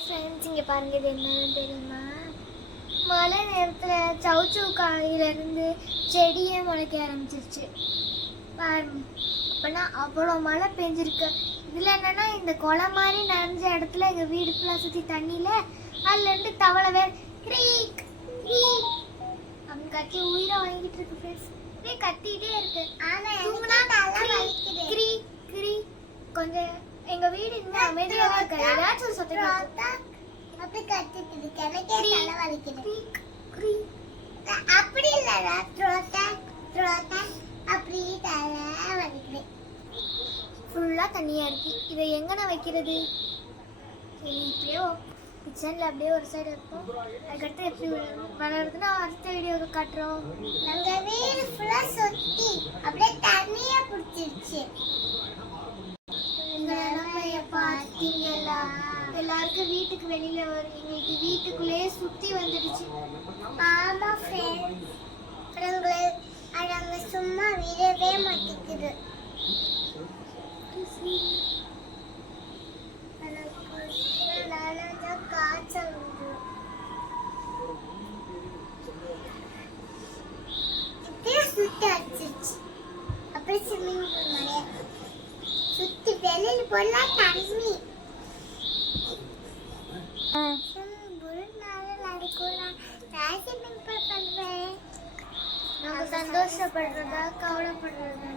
Friends இங்கே பாருங்க இது என்னன்னு தெரியுமா? மழை நேரத்தில் சவுச்சவு காயிலிருந்து செடியே முளைக்க ஆரம்பிச்சிருச்சு. பாருங்க அப்போனா அவ்வளோ மழை பெஞ்சிருக்கு. இதில் என்னன்னா இந்த குளை மாதிரி நிறைஞ்ச இடத்துல எங்கள் வீடு ஃபுல்லாக சுற்றி தண்ணியில் அதுலேருந்து தவளை வேற க்ரீக் க்ரீக் அவங்க கத்தி உயிரை வாங்கிட்டு இருக்கு ஃப்ரெண்ட்ஸ் அப்படியே கத்திட்டே இருக்கு. கிரி கொஞ்சம் எங்க வீடு இன்னும் அமைதியாவே இருக்கு. ஏதாச்சும் சத்தம் அப்படி இல்லடா த்ரோட்டா த்ரோட்டா அப்படி தலை வலிக்குது ஃபுல்லா தண்ணியா இருக்கு. இதை எங்கன வைக்கிறது? இப்படியே கிச்சன்ல அப்படியே ஒரு சைடு இருக்கும் அதுக்கடுத்து எப்படி வளருதுன்னா அடுத்த வீடியோவை காட்டுறோம். நாங்க வீடு ஃபுல்லா சுத்தி எல்லாருக்கும் வீட்டுக்கு வெளியில வரும். எங்களுக்கு வீட்டுக்குள்ளேயே சுத்தி வந்துடுச்சு. ஆமா ஃப்ரெண்ட்ஸ் நாங்களே சும்மா விடவே மாட்டேங்குது. எனக்கு நல்லா காய்ச்சல் சுத்தி அடிச்சிருச்சு. அப்படியே ஸ்விம்மிங் பூல் சுத்தி வெளியில போனா தண்ணி ஸ்விம்மிங் பூல் நல்லா அடிக்கலாம் நான் ஸ்விம்மிங் பூல் பண்ணுவேன் நம்ம சந்தோஷப்படுறதா கவலைப்படுறதா